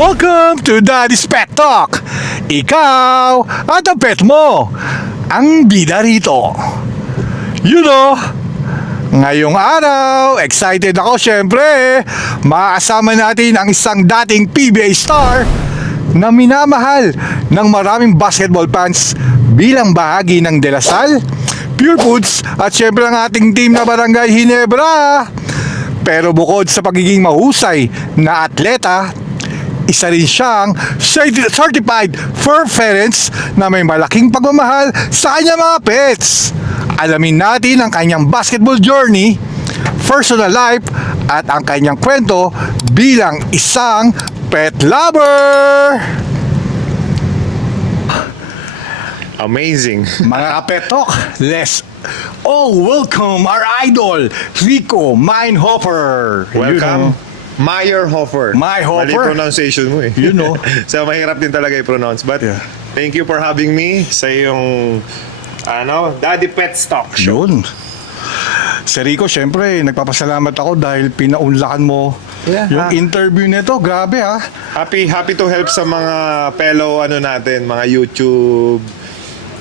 Welcome to Daddy's Pet Talk. Ikaw at ang pet mo ang bida rito. You know, ngayong araw, excited ako syempre. Makakasama natin ang isang dating PBA star na minamahal ng maraming basketball fans bilang bahagi ng De La Salle, Pure Foods at syempre ang ating team na Barangay Ginebra. Pero bukod sa pagiging mahusay na atleta, isa rin siyang certified fur parents na may malaking pagmamahal sa kanyang mga pets. Alamin natin ang kanyang basketball journey, personal life, at ang kanyang kwento bilang isang pet lover. Amazing. Mga ka-pet talk, let's all welcome our idol, Rico Meinhofer. Welcome. Meyerhofer. Meyerhofer. Mali pronunciation mo eh. You know. So mahirap din talaga i-pronounce. But Yeah. thank you for having me sa iyong Daddy Pet Talk Show. Yun. Si Rico, syempre, nagpapasalamat ako dahil pinaunlakan mo yung interview nito. Grabe ha. Happy to help sa mga fellow natin, mga YouTube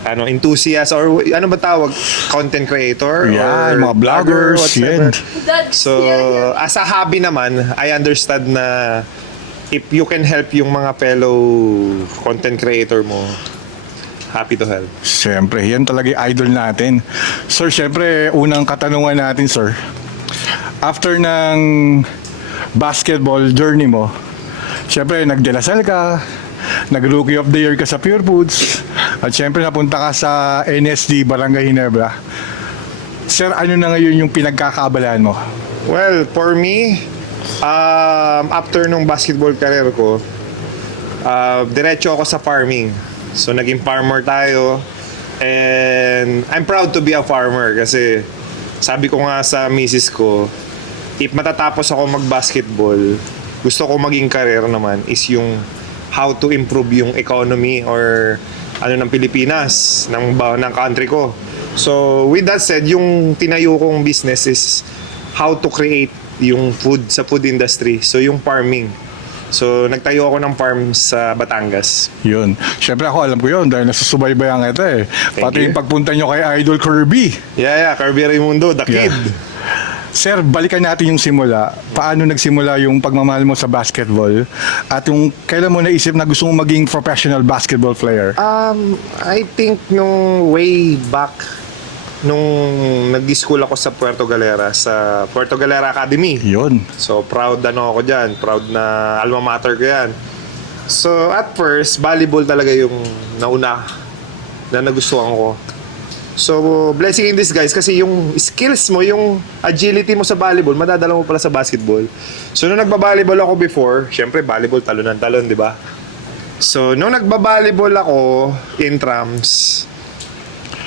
enthusiasts or ano ba tawag? Content creator? Yan, or mga vloggers. whatever. Yan. So, as a hobby naman, I understand na if you can help yung mga fellow content creator mo, happy to help. Syempre, yan talaga yung idol natin. Sir, syempre, unang katanungan natin, sir. After ng basketball journey mo, syempre, nagdelasal ka, nag-Rookie of the Year ka sa Pure Foods, at syempre, napunta ka sa NSD Barangay Ginebra. Sir, ano na ngayon yung pinagkakaabalahan mo? Well, for me, after nung basketball career ko, diretso ako sa farming. So, naging farmer tayo. And I'm proud to be a farmer kasi sabi ko nga sa misis ko, if matatapos ako mag-basketball, gusto ko maging career naman is yung how to improve yung economy or ng Pilipinas, ng country ko. So, with that said, yung tinayo kong business is how to create yung food sa food industry. So, yung farming. So, nagtayo ako ng farm sa Batangas. Yun. Syempre ako, alam ko yun dahil nasusubaybayan kita eh. Pati you. yung pagpunta nyo kay Idol Kirby. Yeah, Kirby Raimundo, the kid. Sir, balikan natin yung simula. Paano nagsimula yung pagmamahal mo sa basketball? At yung kailan mo naisip na gusto mong maging professional basketball player? I think nung way back, nung nag-school ako sa Puerto Galera Academy. Yun. So, proud ako dyan. Proud na alma mater ko yan. So, at first, volleyball talaga yung nauna na nagustuhan ko. So, blessing in disguise kasi yung skills mo, yung agility mo sa volleyball, madadala mo pala sa basketball. So, nung nagba-volleyball ako before, syempre, volleyball, talon-talon, di ba? So, nung nagba-volleyball ako, intrams,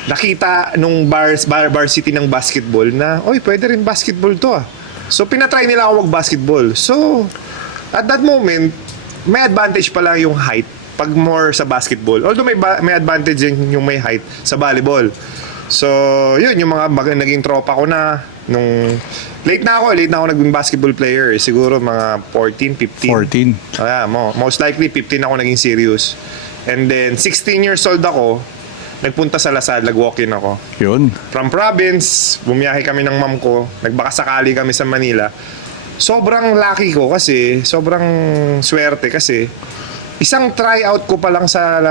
nakita nung varsity ng basketball na, oy, pwede rin basketball to ah. So, pinatry nila ako mag-basketball. So, at that moment, may advantage pala yung height pag more sa basketball. Although may advantage yung may height sa volleyball. So, yun, yung mga naging tropa ko na nung late na ako naging basketball player. Siguro mga 14, 15. 14. Most likely 15 ako naging serious. And then 16 years old ako, nagpunta sa La Salle, nag-walk-in ako. Yun. From province, bumiyahe kami ng mom ko, nagbakasakali kami sa Manila. Sobrang lucky ko kasi, sobrang swerte kasi, isang tryout ko pa lang sa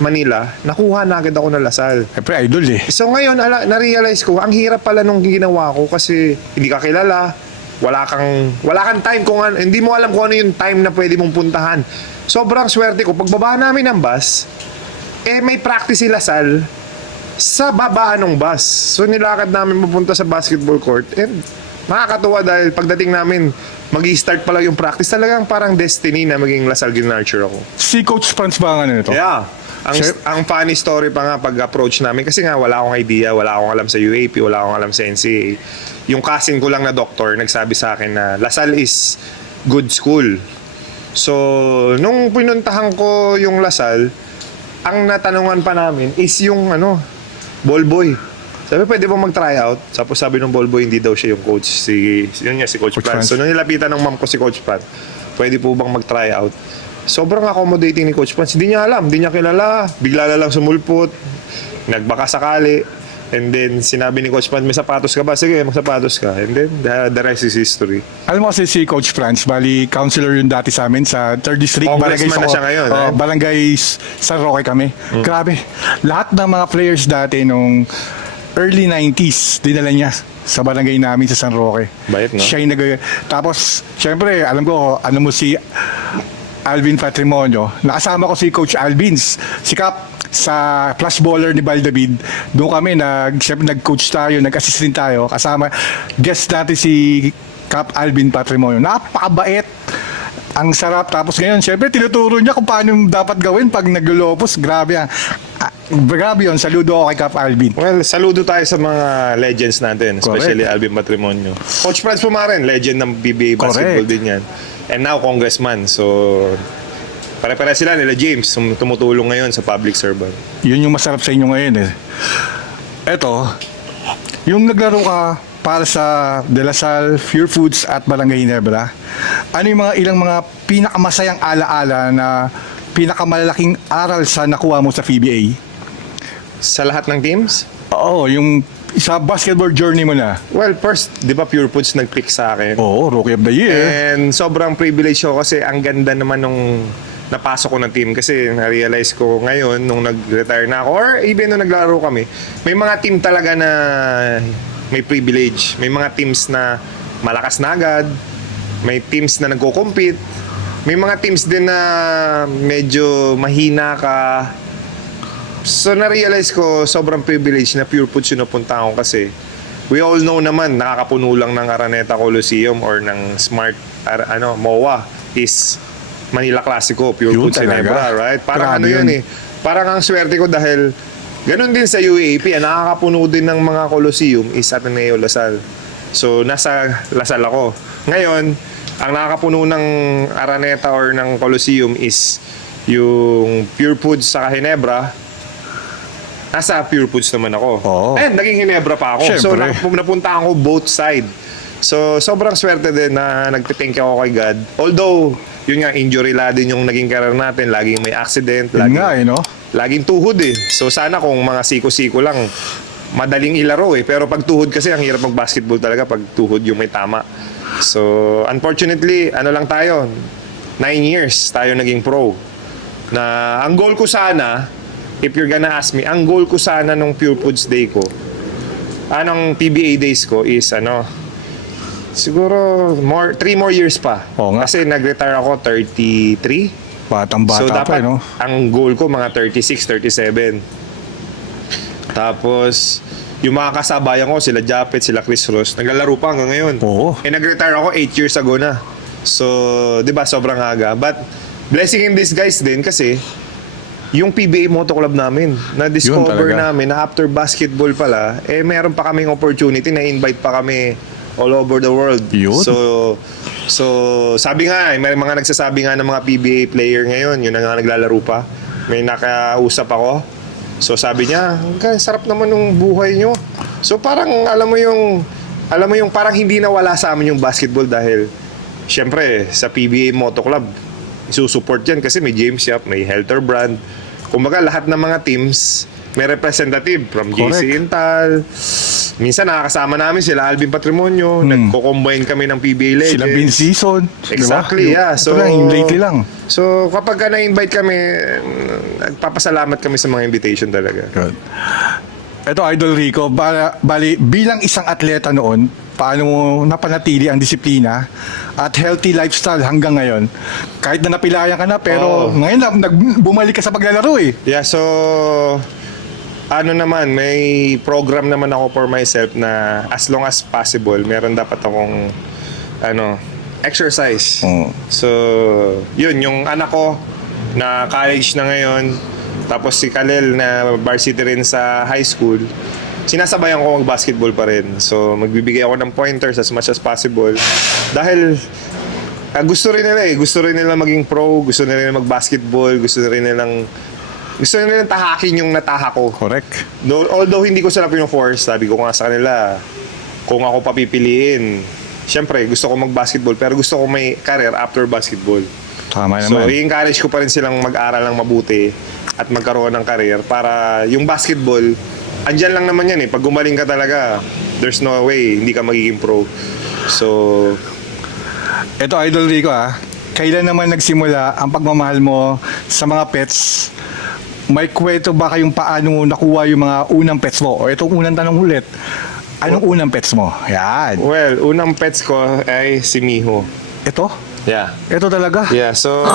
Manila, nakuha na agad ako ng La Salle. Siyempre, idol eh. So ngayon, na-realize ko, ang hirap pala nung ginawa ko kasi hindi ka kilala, wala kang time kung ano, hindi mo alam kung ano yung time na pwede mong puntahan. Sobrang swerte ko. Pagbaba namin ng bus, may practice si La Salle sa babaan ng bus. So nilakad namin mapunta sa basketball court and nakakatuwa dahil pagdating namin, mag-i-start pala yung practice. Talagang parang destiny na maging La Salle Gymnasium ako. Si Coach Franz ba nga nito? Yeah. Ang funny story pa nga pag-approach namin kasi nga wala akong idea, wala akong alam sa UAP, wala akong alam sa NCAA. Yung cousin ko lang na doktor nagsabi sa akin na La Salle is good school. So, nung pinuntahan ko yung La Salle, ang natanungan pa namin is yung ball boy. Sabi, pwede ba mag-tryout? Tapos sabi ng ball boy, hindi daw siya yung coach. Si Coach Franz. So, nung nilapitan ng mom ko si Coach Franz, pwede po bang mag-tryout? sobrang accommodating ni Coach Franz. Hindi niya alam, hindi niya kilala. Bigla na lang sumulpot. Nagbaka sakali. And then, sinabi ni Coach Franz, may sapatos ka ba? Sige, magsapatos ka. And then, the rest is history. Alam mo kasi si Coach Franz, bali counselor yun dati sa amin sa 3rd District. Congressman na siya ngayon, eh? Barangay San Roque kami. Grabe. Lahat ng mga players dati nung early 90s, dinala niya sa barangay namin sa San Roque. Bayat, no? Siya yung Tapos, syempre, alam ko, ano mo si Alvin Patrimonio. Nakasama ko si Coach Alvins. Si Cap, sa flash baller ni Baldavid, doon kami nag-coach tayo, nag-assist din tayo, kasama guest natin si Cap Alvin Patrimonio. Napakabait, ang sarap. Tapos ngayon, syempre tinuturo niya kung paano dapat gawin pag naglulopos. Grabe grabe yun, saludo ako kay Cap Alvin. Well, saludo tayo sa mga legends natin, especially Alvin Patrimonio. Coach Franz Pumaren, legend ng PBA basketball din yan. And now, congressman. So, pare-pare sila nila James, tumutulong ngayon sa public servant. Yun yung masarap sa inyo ngayon eh. Eto, yung naglaro ka para sa De La Salle, Pure Foods at Barangay Ginebra, ano yung ilang mga pinakamasayang alaala na pinakamalaking aral sa nakuha mo sa PBA? Sa lahat ng teams? Oo, yung sa basketball journey mo na. Well, first, di ba Pure Foods nag-click sa akin? Oo, Rookie of the Year. And sobrang privilege ko kasi ang ganda naman nung napasok ko ng team kasi na-realize ko ngayon nung nag-retire na ako or even nung naglaro kami, may mga team talaga na may privilege. May mga teams na malakas na agad, may teams na nagko-compete, may mga teams din na medyo mahina ka. So na-realize ko sobrang privilege na Pure Foods yung napunta ko kasi we all know naman nakakapuno lang ng Araneta Coliseum or ng Smart MOA is Manila Classico, Pure Yun Foods talaga. Ginebra, right? Parang Grabe yun eh. Parang ang swerte ko dahil ganun din sa UAP, ang nakakapuno din ng mga Coliseum is Ateneo Lasal. So nasa Lasal ako. Ngayon, ang nakakapuno ng Araneta or ng Coliseum is yung Pure Foods sa Ginebra. Nasa Pure Foods naman ako. Oo. And naging Ginebra pa ako. So Siyempre. napunta ako both side. So sobrang swerte din na nagtitink ako kay God. Although, yun nga, injury laden yung naging career natin. Laging may accident. Yun nga eh, no? Laging tuhod eh. So sana kung mga siko-siko lang, madaling ilaro eh. Pero pag tuhod kasi, ang hirap mag-basketball talaga pag tuhod yung may tama. So, unfortunately, ano lang tayo, 9 years tayo naging pro. Na ang goal ko sana, if you're gonna ask me, ang goal ko sana nung Pure Foods Day ko, anong PBA days ko is siguro 3 more years pa. Oo nga. Kasi nag-retire ako 33. Batang-bata So pa dapat eh, no? ang goal ko mga 36, 37. Tapos yung mga kasabayan ko, sila Japet, sila Chris Ross, naglalaro pa hanggang ngayon. Oo. Eh nag-retire ako 8 years ago na. So, 'di ba, sobrang aga. But blessing in disguise din kasi yung PBA Moto Club namin, na-discover Yun talaga. namin na after basketball pala, meron pa kaming opportunity na invite pa kami all over the world. Yun. So sabi nga, may mga nagsasabi nga ng mga PBA player ngayon, yun na nga naglalaro pa. May nakausap ako. So sabi niya, sarap naman ng buhay nyo. So parang alam mo yung parang hindi nawala sa amin yung basketball dahil syempre sa PBA Moto Club isusupport yan kasi may James Yap, may Helter Brand. Kumbaga lahat ng mga teams may representative from Correct. JC Intal. Minsan nakakasama namin sila Alvin Patrimonio, nagko-combine kami ng PBA Legends. Sila Bin Season. Exactly, diba? yeah. Ito lang, yung lately lang. So kapag ka na-invite kami, nagpapasalamat kami sa mga invitation talaga. Good. Ito, Idol Rico, bali, bilang isang atleta noon, paano mo napanatili ang disiplina at healthy lifestyle hanggang ngayon? Kahit na napilayan ka na, pero ngayon bumalik ka sa paglalaro eh. Yeah, so may program naman ako for myself na as long as possible, meron dapat akong exercise. Oo. So, yun, yung anak ko na college na ngayon, tapos si Kalel na varsity rin sa high school, sinasabayan ko mag-basketball pa rin. So, magbibigay ako ng pointers as much as possible. Dahil gusto rin nila maging pro, gusto nila mag-basketball, gusto nilang tahakin yung nataha ko. Correct. Although hindi ko sila pino-force, sabi ko nga sa kanila, kung ako papipiliin, syempre gusto ko mag-basketball pero gusto ko may career after basketball. Tama So, naman. i-encourage ko pa rin silang mag-aral ng mabuti at magkaroon ng career para yung basketball, andyan lang naman yan eh. Pag gumaling ka talaga, there's no way hindi ka magiging pro. So, Ito, Idol Rico kailan naman nagsimula ang pagmamahal mo sa mga pets? May kwento ba kayong paano mo nakuha yung mga unang pets mo? O itong unang tanong ulit, anong unang pets mo? Yan. well, unang pets ko ay si Miho. Ito? Yeah. Ito talaga? Yeah, so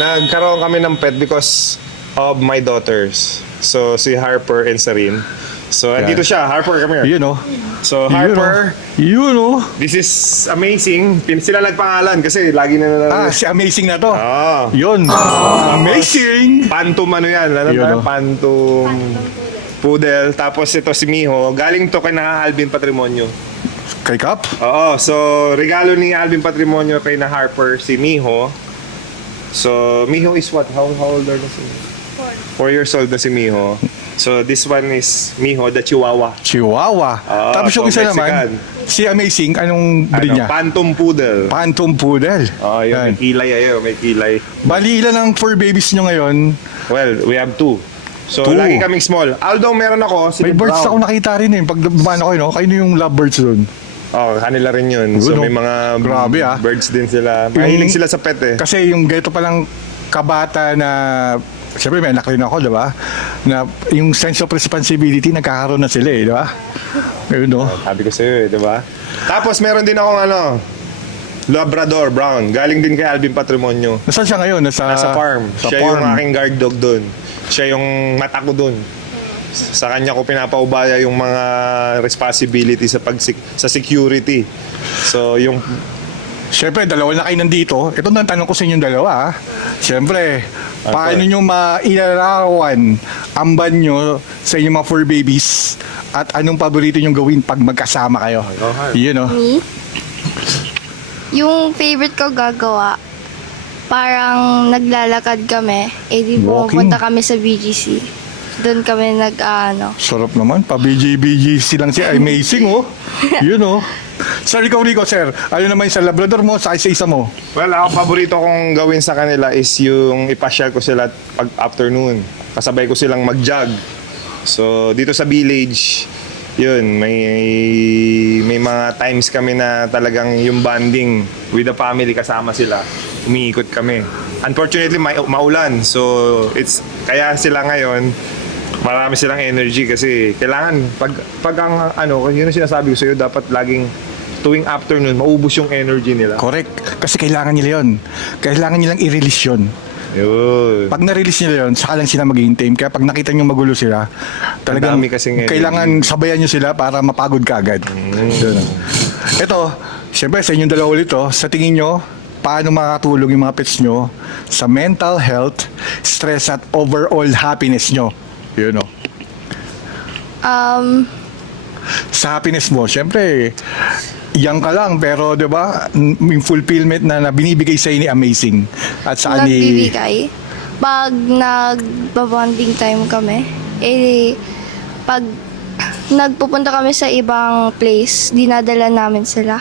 nagkaroon kami ng pet because of my daughters. So si Harper and Sarin. So andito siya, Harper, come here. You know. So Harper, You know. this is amazing. Sila nagpangalan kasi lagi na Si Amazing na to. Oh. Yun. Amazing. Pantum ano yan, alam Yun, mo, oh. Pantum Poodle. Tapos ito si Miho, galing to kay na Alvin Patrimonio. Kay Kap? Oo, so regalo ni Alvin Patrimonio kay na Harper si Miho. So Miho is what? How old are na si Miho? 4 years old na si Miho. So this one is Miho, the Chihuahua. Chihuahua. Tapos yung so isa Mexican. naman, si Amazing, anong breed niya? Phantom Poodle. Phantom Poodle. Oh, yun, may kilay ayo, may kilay. Bali, ilan ang fur babies nyo ngayon? Well, we have 2. So, 2. lagi kaming small. Although meron ako, si May birds ako nakita rin eh. Pag dumaan ako, no? Kayo yung lovebirds doon. Oh, kanila rin yun. So, Good, no? may mga Grabe, birds din sila. Mahilig sila sa pet eh. Kasi yung ganito palang kabata na, siyempre may anak rin ako, di ba? Na yung sense of responsibility, nagkakaroon na sila eh, di ba? Ayun, no? Sabi ko sa'yo eh, di ba? Tapos meron din akong Labrador Brown. Galing din kay Alvin Patrimonio. Nasaan siya ngayon? Nasa farm. Sa Siya farm. yung aking guard dog doon. Siya yung mata ko doon. Sa kanya ko pinapaubaya yung mga responsibility sa security. So, yung Siyempre, dalawa na kayo nandito. Ito na ang tanong ko sa inyong dalawa. Siyempre, paano nyo mailarawan ang ban nyo sa inyong mga fur babies at anong paborito nyo gawin pag magkasama kayo? You know? Me? Yung favorite ko gagawa, parang naglalakad kami, di Walking? pumunta kami sa BGC. Doon kami Sarap naman. Pa-BG-BG silang si Amazing, oh. You know? Sir, Rico, sir. Ano naman sa Labrador mo, sa isa mo? well, ako paborito kong gawin sa kanila is yung ipasyal ko sila pag afternoon. Kasabay ko silang mag-jog. So, dito sa village, yun, may mga times kami na talagang yung bonding with the family, kasama sila. Umiikot kami. Unfortunately, maulan. So, kaya sila ngayon, marami silang energy kasi kailangan, pag ang yun ang sinasabi ko sa'yo, dapat laging tuwing afternoon, maubos yung energy nila. Correct. Kasi kailangan nila yun. Kailangan nilang i-release yun. Yun. Pag na-release nila yun, saka lang sila magiging tame. Kaya pag nakita nyo magulo sila, talagang dami kasing energy. kailangan sabayan nyo sila para mapagod ka agad. Yun. Ito, siyempre sa inyong dalawa ulit sa tingin nyo, paano makakatulong yung mga pets nyo sa mental health, stress at overall happiness nyo? You know. Sa happiness mo, siyempre, young ka lang, pero 'di ba, yung fulfillment na binibigay sa ni Amazing at sa ni nagbibigay. Pag nagbabonding time kami, pag nagpupunta kami sa ibang place, dinadala namin sila.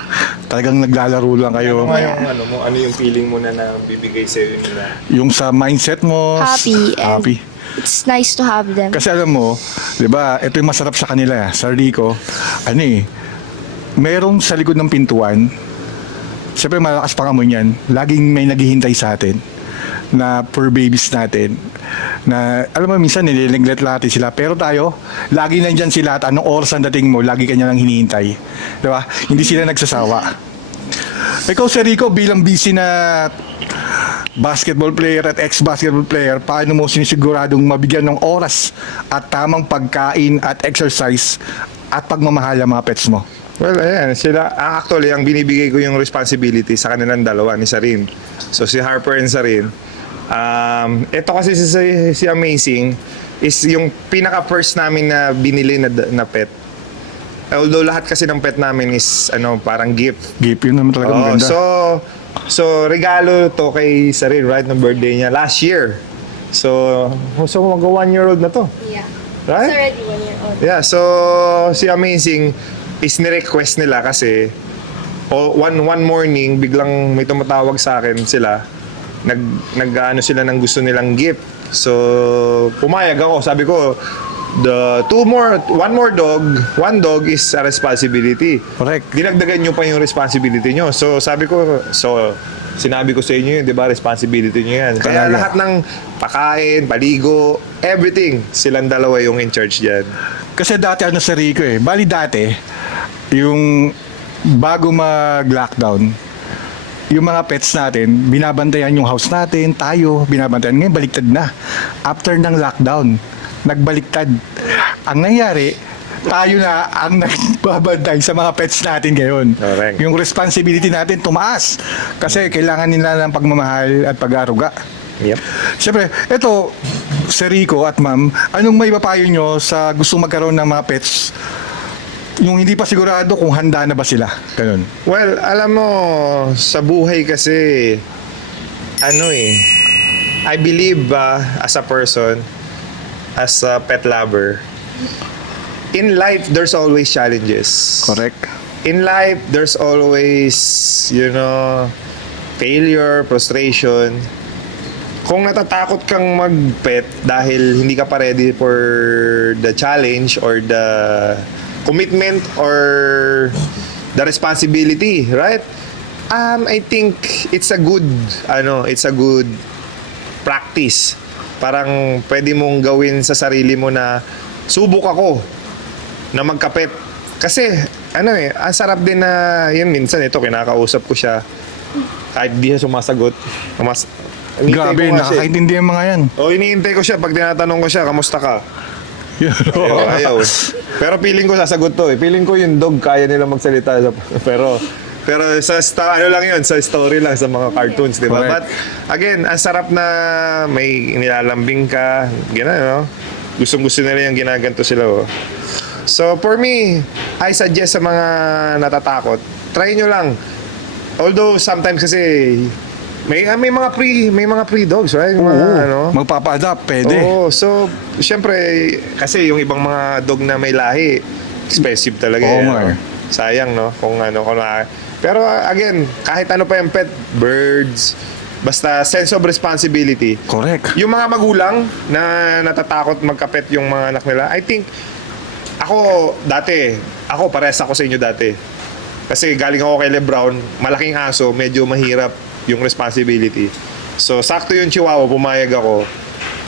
talagang naglalaro lang kayo. Ano yung feeling mo na bibigay sa iyo nila? Yung sa mindset mo, Happy. And happy. it's nice to have them. Kasi alam mo, 'di ba, ito yung masarap sa kanila, sa Rico. Merong sa likod ng pintuan. Siyempre malakas pang amoy niyan. Laging may naghihintay sa atin na fur babies natin. Na alam mo minsan nililinglet natin sila, pero tayo lagi nandiyan sila at anong oras ang dating mo, lagi kanya lang hinihintay. 'Di ba? Hindi sila nagsasawa. Ikaw, Sir Rico, bilang busy na basketball player at ex-basketball player, paano mo sinisiguradong mabigyan ng oras at tamang pagkain at exercise at pagmamahal ang mga pets mo? Well, ayan, actually, ang binibigay ko yung responsibility sa kanilang dalawa, ni Sarin. So, si Harper and Sarin. Ito kasi si Amazing is yung pinaka-first namin na binili na pet. Although lahat kasi ng pet namin is parang gift. Gift, yun naman talaga maganda. So regalo to kay Sarin, right, ng birthday niya last year. So mag 1 year old na to. Yeah. Right? It's already 1 year old. Yeah, so si Amazing is ni-request nila kasi one morning biglang may tumatawag sa akin sila nag-ano sila ng gusto nilang gift. So, pumayag ako. Sabi ko, one more dog, one dog is a responsibility. Correct. Dinagdagan nyo pa yung responsibility nyo. So, sinabi ko sa inyo yun, di ba, responsibility nyo yan. Kaya Talaga. lahat ng pakain, paligo, everything, silang dalawa yung in charge dyan. Kasi dati ano sa Rico eh. Bali dati, yung bago mag-lockdown, yung mga pets natin, binabantayan yung house natin, tayo, binabantayan. Ngayon, baliktad na. After ng lockdown, nagbaliktad. Ang nangyari, tayo na ang nagbabantay sa mga pets natin ngayon. Correct. Yung responsibility natin tumaas. Kasi kailangan nila ng pagmamahal at pag-aruga. Yep. Siyempre, ito, Sir Rico at Ma'am, anong may papayo nyo sa gusto magkaroon ng mga pets? Yung hindi pa sigurado kung handa na ba sila. Ganun. Well, alam mo, sa buhay kasi, I believe as a person, as a pet lover, in life, there's always challenges. Correct. In life, there's always, failure, frustration. Kung natatakot kang mag-pet dahil hindi ka pa ready for the challenge or the commitment or the responsibility, right? I think it's a good practice. Parang pwede mong gawin sa sarili mo na subok ako na magkapet. Kasi ang sarap din na yun, minsan ito kinakausap ko siya kahit di siya sumasagot. Grabe, nakakaintindi ang mga yan. Iniintay ko siya pag tinatanong ko siya, kamusta ka? Ayaw. Pero feeling ko sasagot to eh. Feeling ko yung dog kaya nila magsalita. Pero lang yun, sa story lang, sa mga cartoons, di ba? Correct. But again, ang sarap na may nilalambing ka, gano'n, no? Gustong-gusto nila yung ginaganto sila, oh. So for me, I suggest sa mga natatakot, try nyo lang. Although sometimes kasi may mga free dogs, right? Magpapa-adapt, pwede. Oo, so syempre kasi yung ibang mga dog na may lahi, expensive talaga. Oo eh, nga no? eh. Sayang, no? Pero again, kahit ano pa yung pet, birds, basta sense of responsibility. Correct. Yung mga magulang na natatakot magkapet yung mga anak nila, I think ako parehas ako sa inyo dati. Kasi galing ako kay Lebron, malaking aso, medyo mahirap yung responsibility. So, sakto yung Chihuahua, pumayag ako.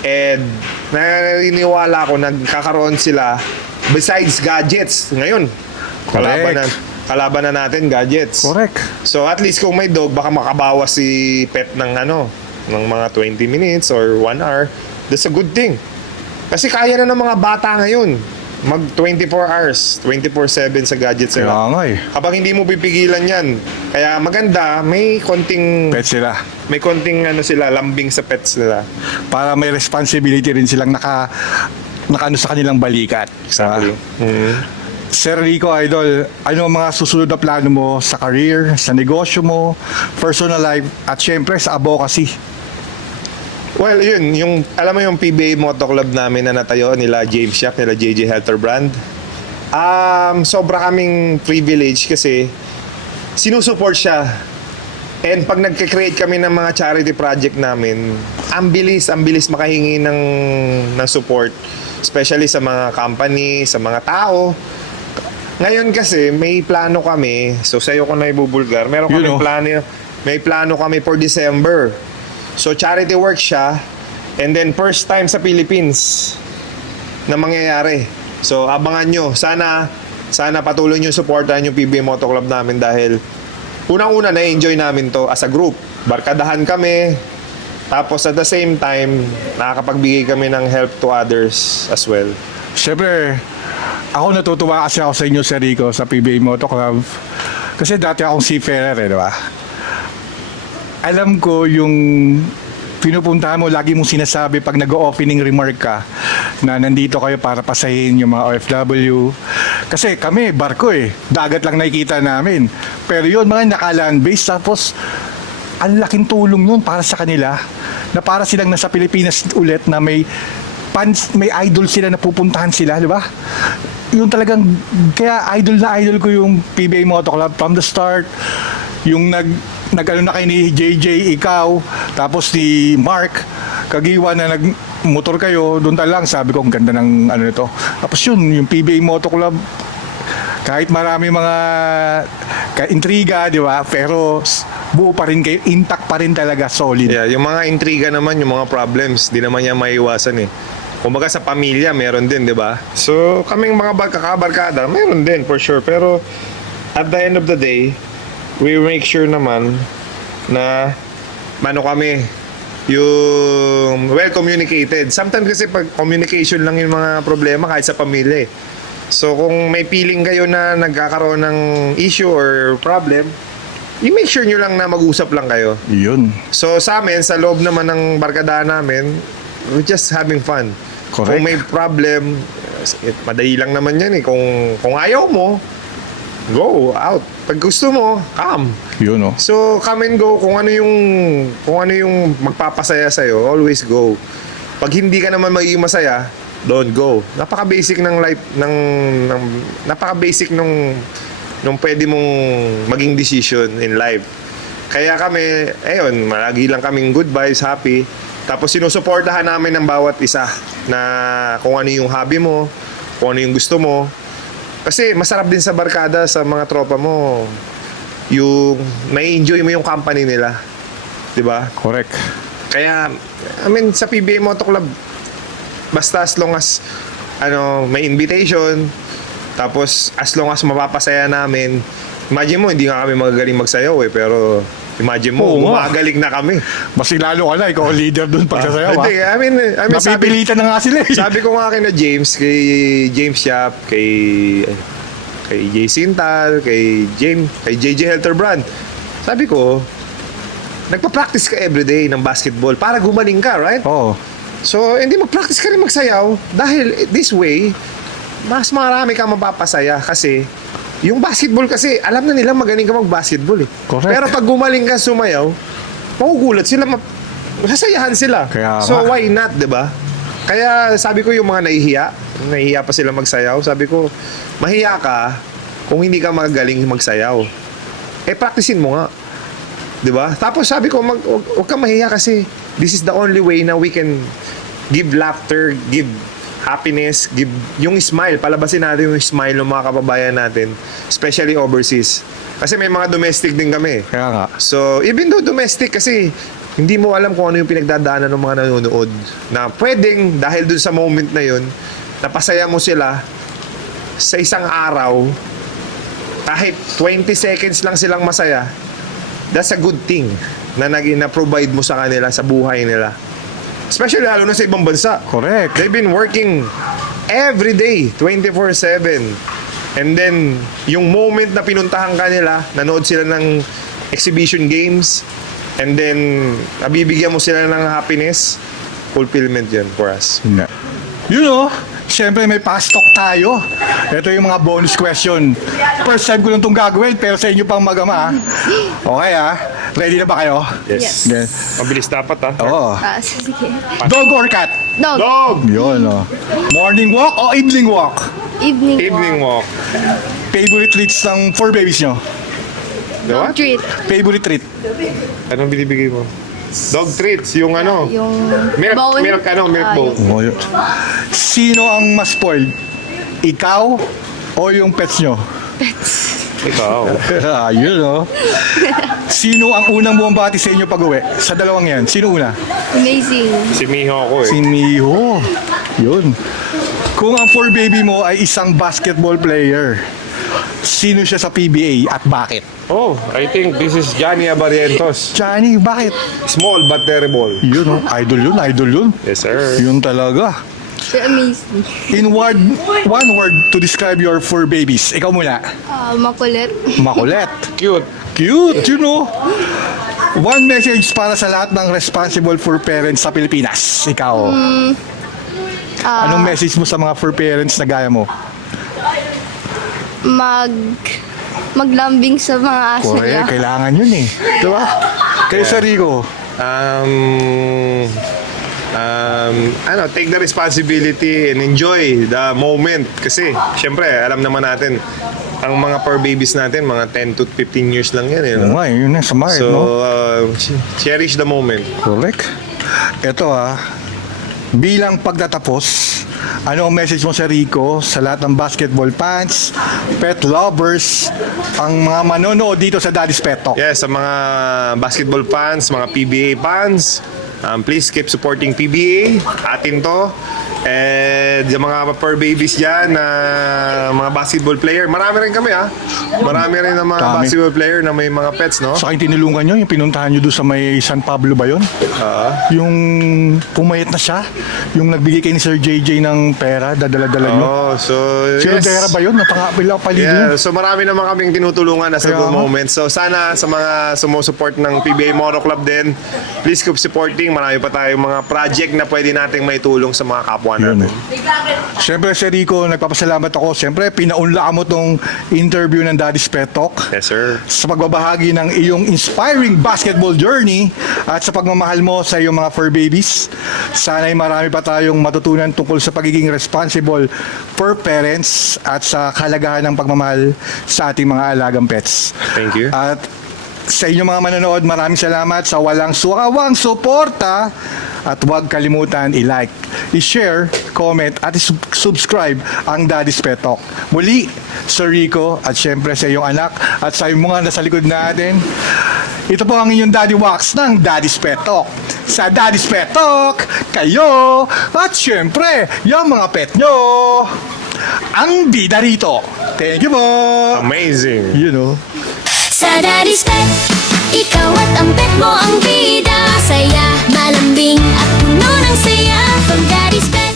And, naniniwala ako, nagkakaroon sila besides gadgets. Ngayon, kalaban na natin, gadgets. Correct. So, at least kung may dog, baka makabawas si pet ng ng mga 20 minutes or 1 hour. That's a good thing. Kasi kaya na ng mga bata ngayon mag 24 hours, 24/7 sa gadgets nila. Kaya nga eh. Kapag hindi mo pipigilan yan, kaya maganda, may konting Pets sila. sila, lambing sa pets nila. Para may responsibility rin silang nakaano sa kanilang balikat. Exactly. Sir Rico Idol, ano ang mga susunod na plano mo sa career, sa negosyo mo, personal life, at syempre sa advocacy? Well, yun, alam mo yung PBA Moto Club namin na natayo nila James Yap, nila JJ Helter Brand. Sobra kaming privilege kasi sinusupport siya. And pag nagka-create kami ng mga charity project namin, ang bilis makahingi ng support. Especially sa mga company, sa mga tao. Ngayon kasi, may plano kami, so sa'yo ko na ibubulgar, may plano kami for December. So charity work siya, and then first time sa Philippines na mangyayari. So abangan nyo, sana patuloy nyo supportahan yung PBA Moto Club namin dahil unang-una na-enjoy namin to as a group. Barkadahan kami, tapos at the same time, nakakapagbigay kami ng help to others as well. Siyempre, ako natutuwa kasi ako sa inyo, Sir Rico, sa PBA Moto Club. Kasi dati akong seafarer, di ba? Alam ko yung pinupuntahan mo, lagi mong sinasabi pag nag-opening remark ka na nandito kayo para pasahin yung mga OFW. Kasi kami, barko dagat lang nakikita namin. Pero yun, mga naka-land base, tapos ang laking tulong yun para sa kanila na para silang nasa Pilipinas ulit na may idol sila na pupuntahan sila, di ba? Yung talagang, kaya idol ko yung PBA Moto Club from the start. Yung nag-ano na kayo ni JJ, ikaw, tapos si Mark, kagiwa na nag-motor kayo, doon lang, sabi ko, ang ganda ng ano nito. Tapos yun, yung PBA Moto Club, kahit marami mga intriga, di ba? Pero buo pa rin kayo, intact pa rin talaga, solid. Yeah, yung mga intriga naman, yung mga problems, di naman yan maiiwasan eh. Kumbaga sa pamilya, meron din, di ba? So, kaming mga kakabarkada, meron din for sure. Pero, at the end of the day, we make sure naman na kami, yung well communicated. Sometimes kasi pag communication lang yung mga problema kahit sa pamilya eh. So, kung may feeling kayo na nagkakaroon ng issue or problem, i-make sure nyo lang na mag-usap lang kayo. Yun. So sa amin, sa loob naman ng barkadahan namin, we're just having fun. Correct. Kung may problem, madali lang naman yan eh. Kung ayaw mo, go out. Pag gusto mo, come. Yun, oh. So come and go. Kung ano yung magpapasaya sa'yo, always go. Pag hindi ka naman magiging masaya, don't go. Napaka-basic ng life, napaka-basic nung pwede mong maging decision in life. Kaya kami, ayun, lagi lang kaming good vibes, happy. Tapos sinusuportahan namin ng bawat isa na kung ano yung hobby mo, kung ano yung gusto mo. Kasi masarap din sa barkada, sa mga tropa mo, yung may-enjoy mo yung company nila. 'Di ba? Correct. Kaya, sa PBA Moto Club, basta as long as may invitation, tapos as long as mapapasaya namin, imagine mo, hindi nga kami magagaling magsayaw eh, pero imagine mo, Oo nga. gumagaling na kami. Mas lalo ka na, ikaw ang leader doon pagsasayaw, ha? Hindi, I mean Napipilitan na nga sila, eh. sabi ko nga kay James Yap, kay Jay Sintal, kay JJ Helterbrand. Sabi ko, nagpa-practice ka everyday ng basketball para gumaling ka, right? Oo. So, hindi mag-practice ka rin magsayaw dahil this way, mas marami kang mapapasaya kasi yung basketball kasi, alam na nila magaling ka mag-basketball eh. Correct. Pero pag gumaling ka sumayaw, magugulat sila, masasayahan sila. Kaya So, nga. why not, di ba? Kaya sabi ko yung mga nahihiya pa sila magsayaw, sabi ko, mahiya ka kung hindi ka magaling magsayaw. Practicein mo nga. 'Di ba? Tapos sabi ko, wag kang mahiya kasi this is the only way na we can give laughter, give happiness, give yung smile. Palabasin natin yung smile ng mga kababayan natin, especially overseas. Kasi may mga domestic din kami. Kaya nga. So, even though domestic kasi hindi mo alam kung ano yung pinagdadaanan ng mga nanonood na pwedeng dahil dun sa moment na yun, napasaya mo sila sa isang araw, kahit 20 seconds lang silang masaya, that's a good thing na provide mo sa kanila, sa buhay nila. Especially lalo na sa ibang bansa. Correct. They've been working every day, 24/7. And then, yung moment na pinuntahan ka nila, nanood sila ng exhibition games, and then, nabibigyan mo sila ng happiness, fulfillment yan for us. You know, siyempre may past talk tayo. Ito yung mga bonus question. First time ko lang itong gagawin, pero sa inyo pang magama. Okay, ha? Ready na ba kayo? Yes. Mabilis dapat, ha? Oo. Sige. Dog or cat? Dog. Dog! Yun, oh. Morning walk o evening walk? Evening, Evening walk. Favorite treats ng 4 babies nyo? The Dog what? treat. Favorite treat? Anong binibigay mo? Dog treats, yung ano? Yung Milk bone. milk bowl. Yes. Oh, yun. Sino ang mas spoiled? Ikaw o yung pets nyo? Ikaw. Ayun, oh. Sino ang unang bumabati sa inyo pag-uwi? Sa dalawang yan, sino una? Amazing. Si Miho ako eh. Si Miho. Yun. Kung ang 4 baby mo ay isang basketball player, sino siya sa PBA at bakit? Oh, I think this is Johnny Abarientos. Johnny, bakit? Small but terrible. Yun, oh. Idol yun. Yes, sir. Yun talaga. They're amazing. In one word to describe your 4 babies. Ikaw muna. Makulit. Makulit. Cute. Cute, you know. One message para sa lahat ng responsible for parents sa Pilipinas. Ikaw. Anong message mo sa mga for parents na gaya mo? Maglambing sa mga aso niya. Correct, kailangan yun eh. Diba? Kayo sa Rico. Take the responsibility and enjoy the moment. Kasi, syempre, alam naman natin, ang mga fur babies natin, mga 10 to 15 years lang yan. Oo nga, yun na, smart, So, no? cherish the moment. Correct. Ito bilang pagtatapos, ano ang message mo sa Rico sa lahat ng basketball fans, pet lovers, ang mga manonood dito sa Daddy's Pet Talk? Yes, sa mga basketball fans, mga PBA fans, please keep supporting PBA. Atin to. And yung mga fur babies dyan na mga basketball player, marami rin kami Marami rin na mga Dami. basketball player na may mga pets, no? Sa akin tinulungan nyo, yung pinuntahan nyo doon sa may San Pablo ba yun? Yung pumayat na siya, yung nagbigay kay ni Sir JJ ng pera, dadala-dala nyo. So Si yes. Rodera ba yun? Napangapila paligid Yeah, yun. so marami naman kaming tinutulungan as a Kaya good nga. moment. So sana sa mga sumusupport ng PBA Moto Club din, please keep supporting. Marami pa tayong mga project na pwede nating maitulong sa mga kapwa Yun, natin. Siyempre, Sir Rico, nagpapasalamat ako. Siyempre, pinaunlaan mo tong interview ng Daddy's Pet Talk Yes, sir. sa pagbabahagi ng iyong inspiring basketball journey at sa pagmamahal mo sa iyong mga fur babies. Sana'y marami pa tayong matutunan tungkol sa pagiging responsible fur parents at sa kahalagahan ng pagmamahal sa ating mga alagang pets. Thank you. At sa inyong mga manonood, maraming salamat sa walang suwawang suporta at huwag kalimutan i-like, i-share, comment at subscribe ang Daddy's Pet Talk. Muli, Sir Rico at syempre sa iyong anak at sa iyong mga nasa likod natin. Ito po ang inyong Daddy Wax ng Daddy's Pet Talk. Sa Daddy's Pet Talk, kayo at syempre, yung mga pet nyo ang bida rito. Thank you po! Amazing. You know. Sa Daddy's Pet, ikaw at ang pet mo ang bida. Saya, malambing at puno ng saya. From Daddy's Pet